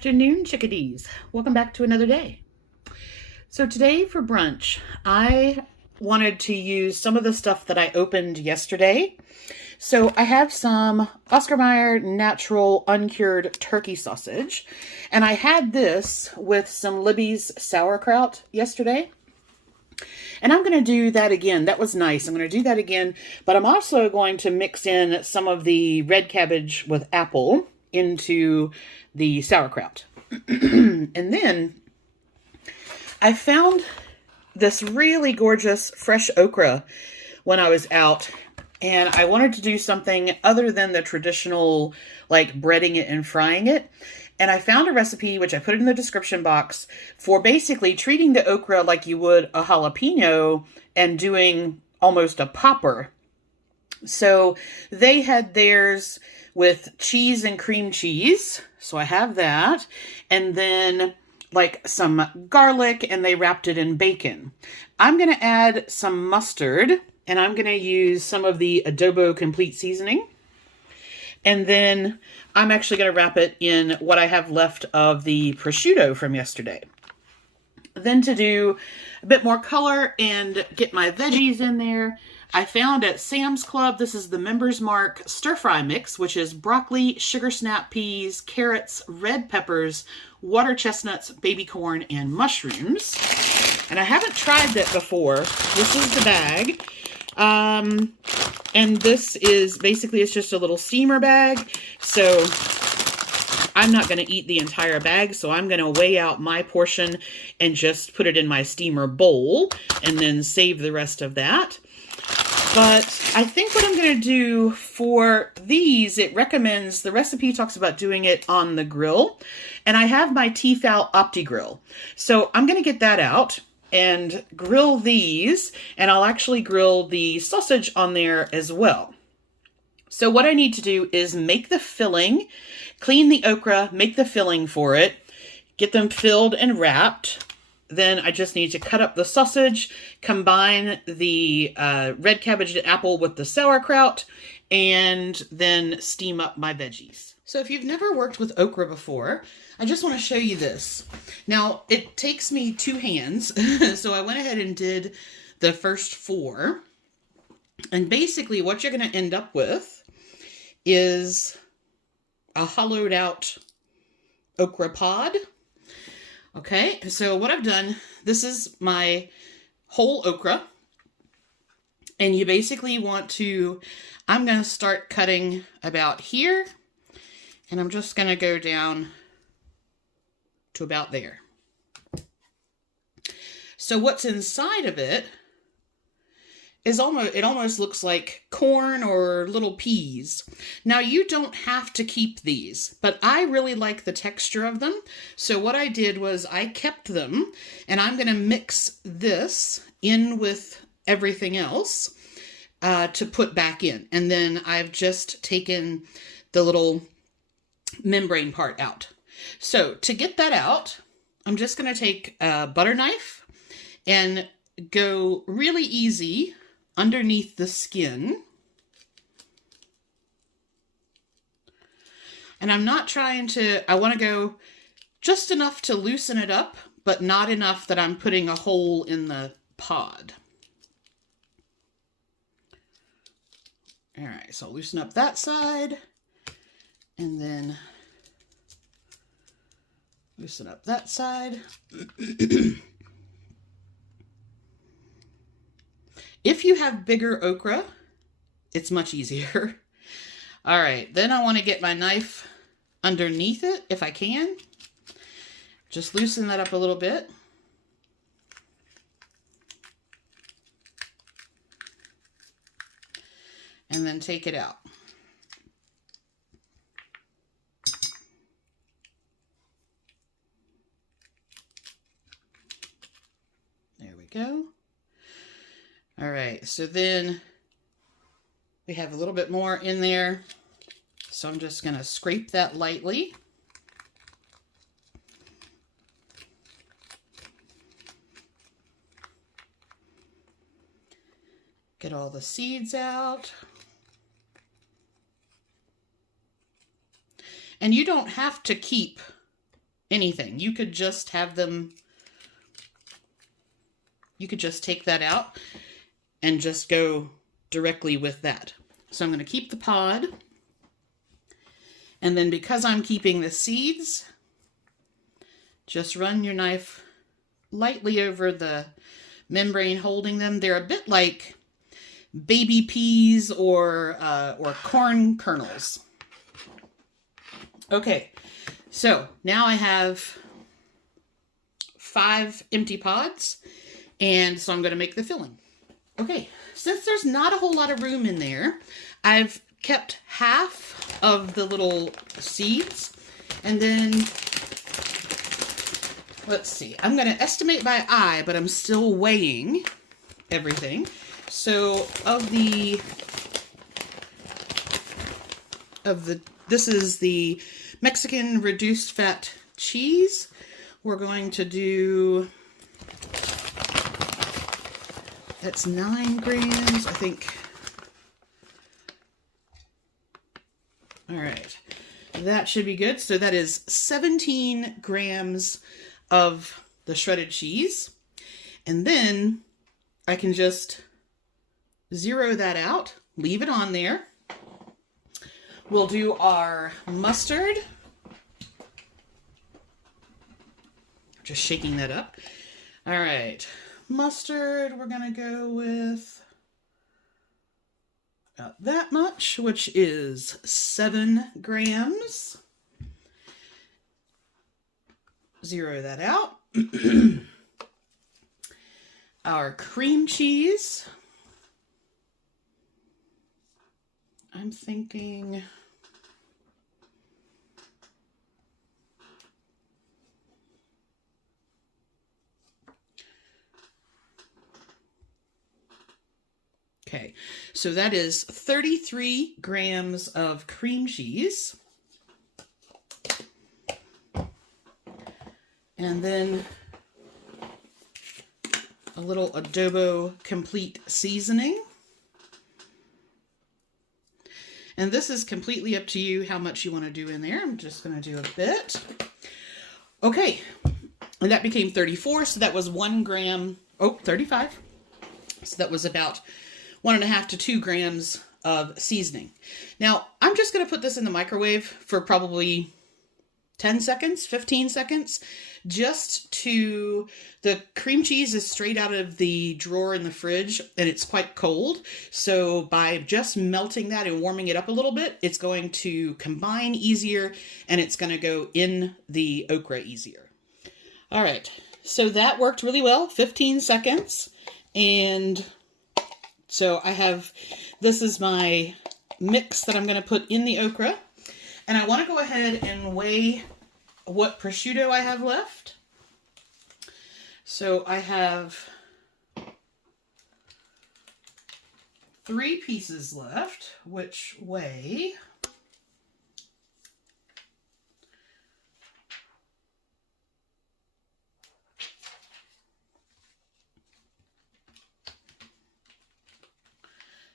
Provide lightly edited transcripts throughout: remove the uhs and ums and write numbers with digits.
afternoon, chickadees. Welcome back to another day. So today for brunch, I wanted to use some of the stuff that I opened yesterday. So I have some Oscar Mayer natural uncured turkey sausage, and I had this with some Libby's sauerkraut yesterday. And I'm going to do that again. That was nice. I'm going to do that again, but I'm also going to mix in some of the red cabbage with apple into the sauerkraut. And then I found this really gorgeous fresh okra when I was out, and I wanted to do something other than the traditional, like breading it and frying it. And I found a recipe, which I put in the description box, for basically treating the okra like you would a jalapeno and doing almost a popper. So they had theirs with cheese and cream cheese. So I have that. And then like some garlic, and they wrapped it in bacon. I'm going to add some mustard, and I'm going to use some of the Adobo complete seasoning. And then I'm actually going to wrap it in what I have left of the prosciutto from yesterday. Then to do a bit more color and get my veggies in there, I found at Sam's Club, this is the Members Mark stir fry mix, which is broccoli, sugar snap peas, carrots, red peppers, water chestnuts, baby corn, and mushrooms. And I haven't tried that before. This is the bag. And this is basically, it's just a little steamer bag. So I'm not going to eat the entire bag. So I'm going to weigh out my portion and just put it in my steamer bowl and then save the rest of that. But I think what I'm going to do for these, it recommends, the recipe talks about doing it on the grill. And I have my tFal OptiGrill. So I'm going to get that out and grill these, and I'll actually grill the sausage on there as well. So what I need to do is make the filling, clean the okra, make the filling for it, get them filled and wrapped. Then I just need to cut up the sausage, combine the red cabbage and apple with the sauerkraut, and then steam up my veggies. So if you've never worked with okra before, I just want to show you this. Now, it takes me 2 hands, so I went ahead and did the first 4. And basically what you're going to end up with is a hollowed out okra pod. Okay, so what I've done, this is my whole okra, and you basically want to, I'm going to start cutting about here, and I'm just going to go down to about there. So what's inside of it is almost looks like corn or little peas. Now you don't have to keep these, but I really like the texture of them. So what I did was I kept them, and I'm going to mix this in with everything else to put back in. And then I've just taken the little membrane part out. So to get that out, I'm just going to take a butter knife and go really easy underneath the skin. And I'm not trying to, I want to go just enough to loosen it up, but not enough that I'm putting a hole in the pod. All right, so I'll loosen up that side and then loosen up that side. If you have bigger okra, it's much easier. All right, then I want to get my knife underneath it if I can. Just loosen that up a little bit. And then take it out. There we go. All right, so then we have a little bit more in there. So I'm just going to scrape that lightly. Get all the seeds out. And you don't have to keep anything. You could just have them, you could just take that out and just go directly with that. So I'm going to keep the pod. And then because I'm keeping the seeds, just run your knife lightly over the membrane holding them. They're a bit like baby peas or corn kernels. Okay, so now I have 5 empty pods, and so I'm going to make the filling. Okay, since there's not a whole lot of room in there, I've kept half of the little seeds, and then, let's see, I'm going to estimate by eye, but I'm still weighing everything. So this is the Mexican reduced fat cheese. We're going to do, that's 9 grams, I think. All right, that should be good. So that is 17 grams of the shredded cheese. And then I can just zero that out, leave it on there. We'll do our mustard. Just shaking that up. All right, mustard, we're gonna go with about that much, which is 7 grams. Zero that out. Our cream cheese, I'm thinking okay, so that is 33 grams of cream cheese. And then a little Adobo complete seasoning. And this is completely up to you how much you want to do in there. I'm just going to do a bit. Okay, and that became 34, so that was 1 gram, 35. So that was about 1.5 to 2 grams of seasoning. Now, I'm just going to put this in the microwave for probably 10 seconds, 15 seconds, just to, the cream cheese is straight out of the drawer in the fridge and it's quite cold. So by just melting that and warming it up a little bit, it's going to combine easier and it's going to go in the okra easier. All right, so that worked really well, 15 seconds. And so I have, this is my mix that I'm going to put in the okra. And I want to go ahead and weigh what prosciutto I have left. So I have 3 pieces left, which weigh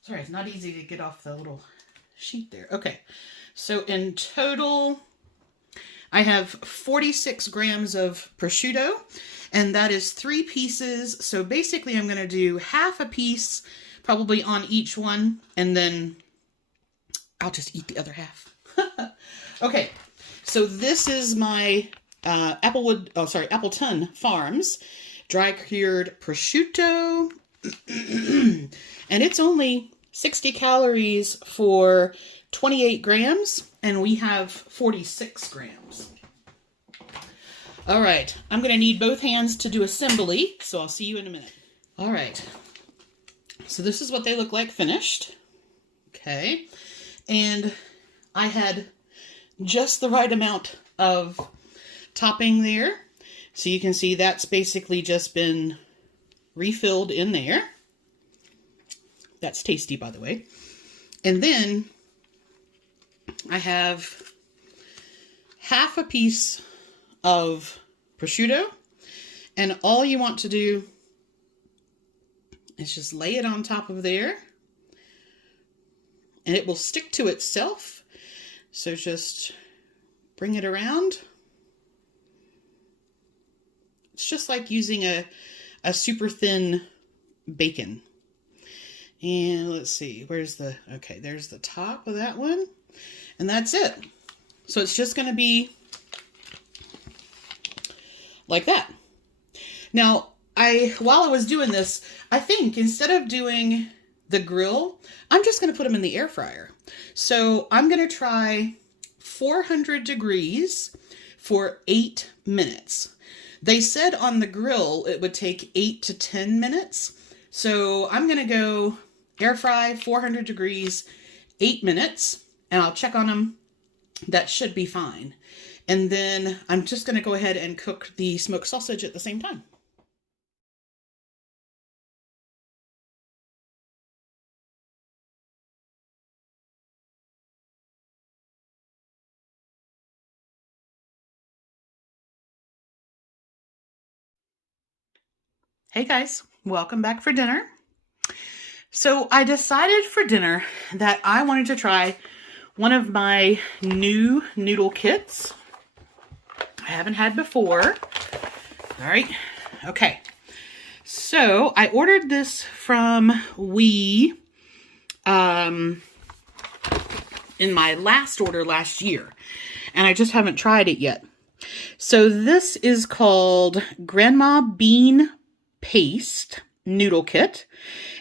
sorry, it's not easy to get off the little sheet there. Okay, so in total, I have 46 grams of prosciutto, and that is 3 pieces. So basically I'm going to do half a piece probably on each one, and then I'll just eat the other half. Okay, so this is my Appleton Farms dry cured prosciutto, and it's only 60 calories for 28 grams, and we have 46 grams. All right, I'm going to need both hands to do assembly, so I'll see you in a minute. All right, so this is what they look like finished. Okay, and I had just the right amount of topping there. So you can see that's basically just been refilled in there. That's tasty, by the way. And then I have half a piece of prosciutto, and all you want to do is just lay it on top of there, and it will stick to itself. So just bring it around It's just like using a super thin bacon. And let's see, where's the, okay, there's the top of that one. And that's it. So it's just going to be like that. Now, while I was doing this, I think instead of doing the grill, I'm just going to put them in the air fryer. So I'm going to try 400 degrees for 8 minutes. They said on the grill it would take 8 to 10 minutes. So I'm going to go air fry 400 degrees, 8 minutes, and I'll check on them. That should be fine. And then I'm just going to go ahead and cook the smoked sausage at the same time. Hey guys, welcome back for dinner. So I decided for dinner that I wanted to try one of my new noodle kits I haven't had before. All right, okay. So I ordered this from in my last order last year, and I just haven't tried it yet. So this is called Grandma Bean Paste Noodle Kit,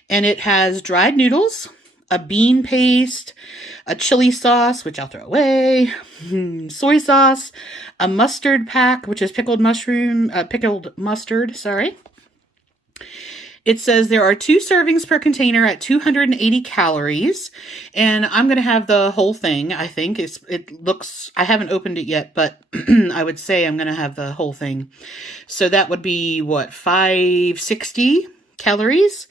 and it has dried noodles, a bean paste, a chili sauce, which I'll throw away, soy sauce, a mustard pack, which is pickled mustard, sorry. It says there are 2 servings per container at 280 calories, and I'm going to have the whole thing, I think. It looks, I haven't opened it yet, but I would say I'm going to have the whole thing. So that would be, what, 560 calories?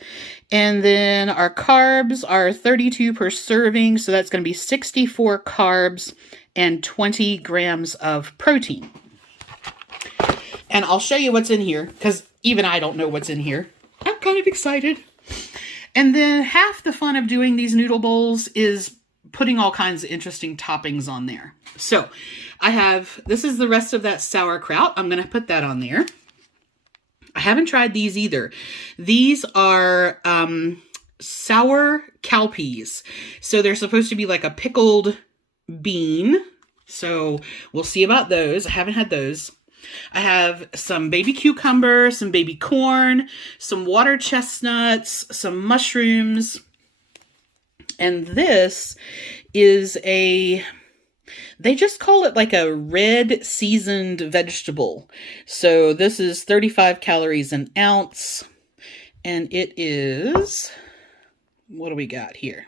And then our carbs are 32 per serving, so that's going to be 64 carbs and 20 grams of protein. And I'll show you what's in here, because even I don't know what's in here. I'm kind of excited. And then half the fun of doing these noodle bowls is putting all kinds of interesting toppings on there. So this is the rest of that sauerkraut. I'm going to put that on there. I haven't tried these either. These are sour cowpeas. So they're supposed to be like a pickled bean. So we'll see about those. I haven't had those. I have some baby cucumber, some baby corn, some water chestnuts, some mushrooms. And this is they just call it like a red seasoned vegetable. So this is 35 calories an ounce. And it is, what do we got here?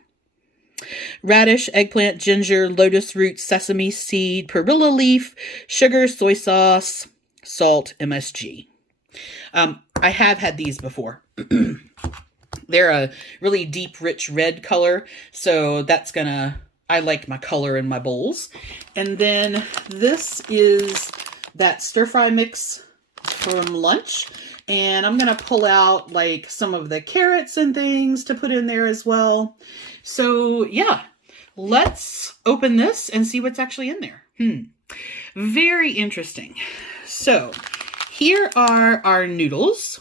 Radish, eggplant, ginger, lotus root, sesame seed, perilla leaf, sugar, soy sauce, salt, MSG. I have had these before. They're a really deep, rich red color. So that's I like my color in my bowls. And then this is that stir fry mix from lunch. And I'm going to pull out like some of the carrots and things to put in there as well. So yeah, let's open this and see what's actually in there. Very interesting. So here are our noodles.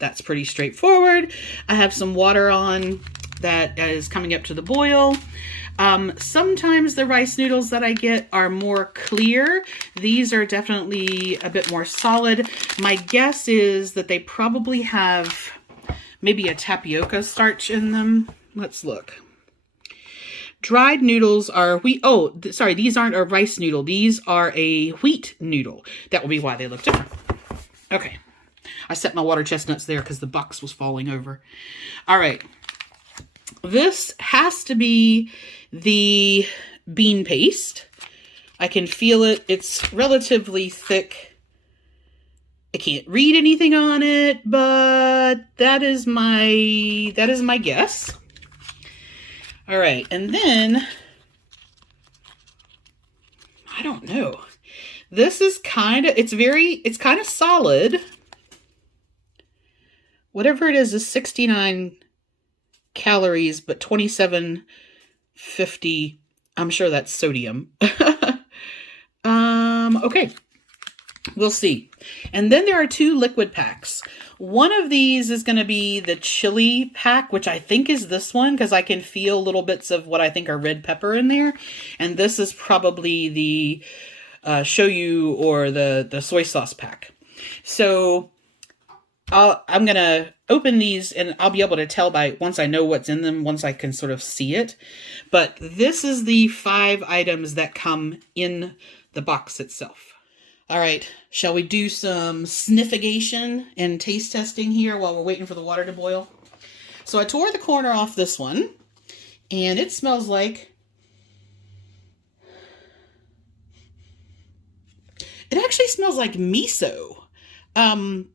That's pretty straightforward. I have some water on that is coming up to the boil. Sometimes the rice noodles that I get are more clear. These are definitely a bit more solid. My guess is that they probably have maybe a tapioca starch in them. Let's look. Dried noodles are wheat. Oh, sorry, these aren't a rice noodle. These are a wheat noodle. That will be why they look different. Okay. I set my water chestnuts there because the box was falling over. All right. This has to be the bean paste. I can feel it. It's relatively thick. I can't read anything on it, but that is my guess. All right, and then I don't know. This is it's kind of solid. Whatever it is 69 calories, but 2750. I'm sure that's sodium. Okay. We'll see. And then there are 2 liquid packs. One of these is going to be the chili pack, which I think is this one, because I can feel little bits of what I think are red pepper in there. And this is probably the shoyu or the soy sauce pack. So I'm going to open these and I'll be able to tell once I know what's in them, once I can sort of see it. But this is the 5 items that come in the box itself. All right, shall we do some sniffigation and taste testing here while we're waiting for the water to boil? So I tore the corner off this one, and it smells like... It actually smells like miso.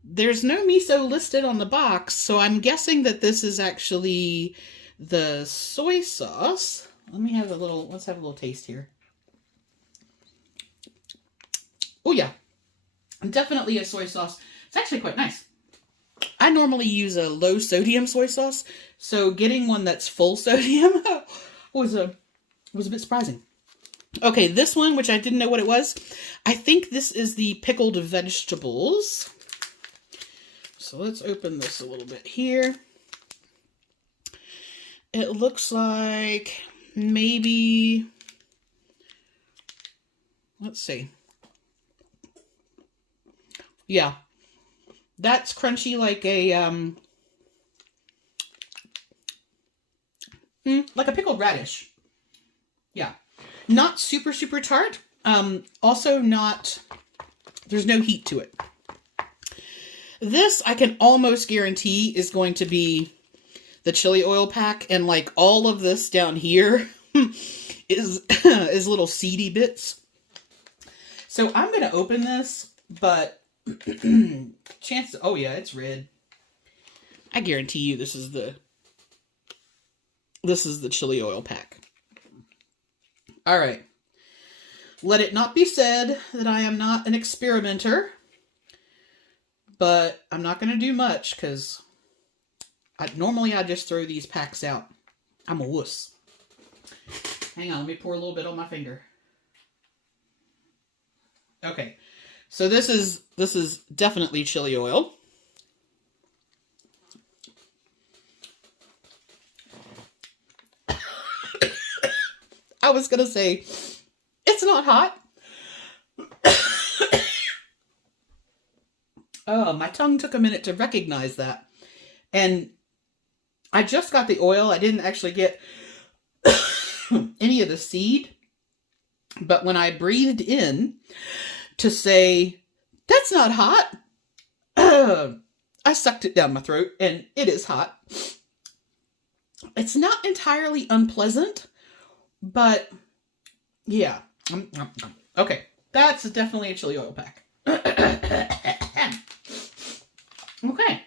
There's no miso listed on the box, so I'm guessing that this is actually the soy sauce. Let's have a little taste here. Oh yeah, definitely a soy sauce. It's actually quite nice. I normally use a low sodium soy sauce, so getting one that's full sodium was a bit surprising. Okay, this one, which I didn't know what it was, I think this is the pickled vegetables. So let's open this a little bit here. It looks like maybe, let's see. Yeah, that's crunchy like like a pickled radish. Yeah, not super tart. Also not, there's no heat to it. This I can almost guarantee is going to be the chili oil pack, and like all of this down here is little seedy bits. So I'm gonna open this, but chances, oh yeah, it's red. I guarantee you this is the chili oil pack. All right. Let it not be said that I am not an experimenter, but I'm not going to do much because normally I just throw these packs out. I'm a wuss. Hang on, let me pour a little bit on my finger. Okay. So this is definitely chili oil. I was gonna say, it's not hot. Oh, my tongue took a minute to recognize that. And I just got the oil. I didn't actually get any of the seed. But when I breathed in to say, that's not hot, I sucked it down my throat, and it is hot. It's not entirely unpleasant, but yeah. Okay, that's definitely a chili oil pack. Okay.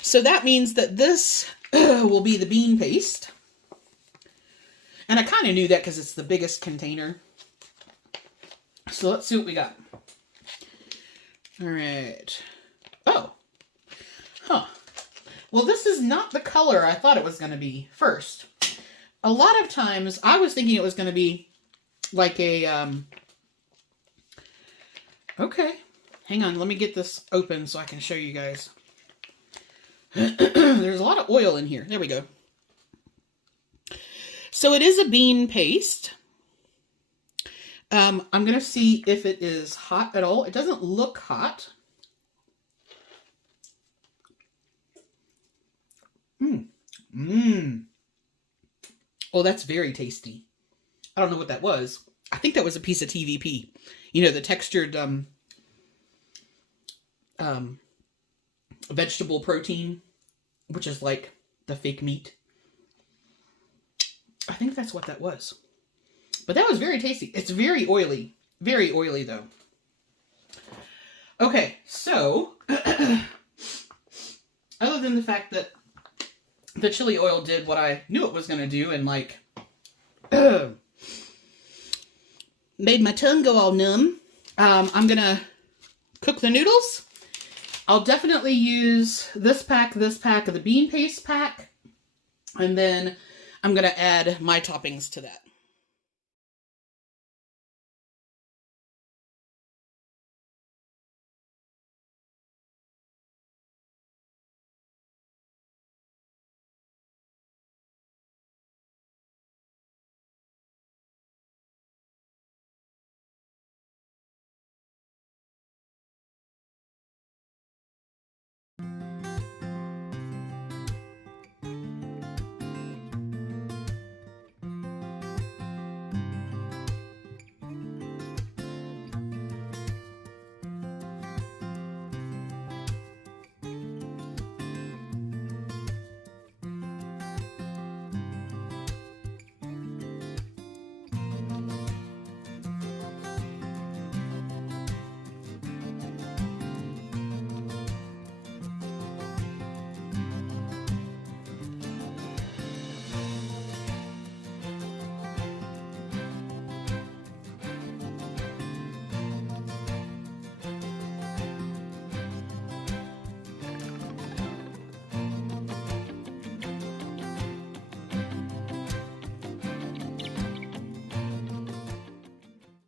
So that means that this will be the bean paste. And I kind of knew that because it's the biggest container. So let's see what we got. All right. Oh. Huh. Well, this is not the color I thought it was going to be first. A lot of times I was thinking it was going to be like a, okay. Hang on. Let me get this open so I can show you guys. There's a lot of oil in here. There we go. So it is a bean paste. I'm going to see if it is hot at all. It doesn't look hot. Oh, that's very tasty. I don't know what that was. I think that was a piece of TVP. You know, the textured vegetable protein, which is like the fake meat. I think that's what that was. But that was very tasty. It's very oily. Very oily, though. Okay, so, other than the fact that the chili oil did what I knew it was going to do and, like, made my tongue go all numb, I'm going to cook the noodles. I'll definitely use this pack, the bean paste pack, and then I'm going to add my toppings to that.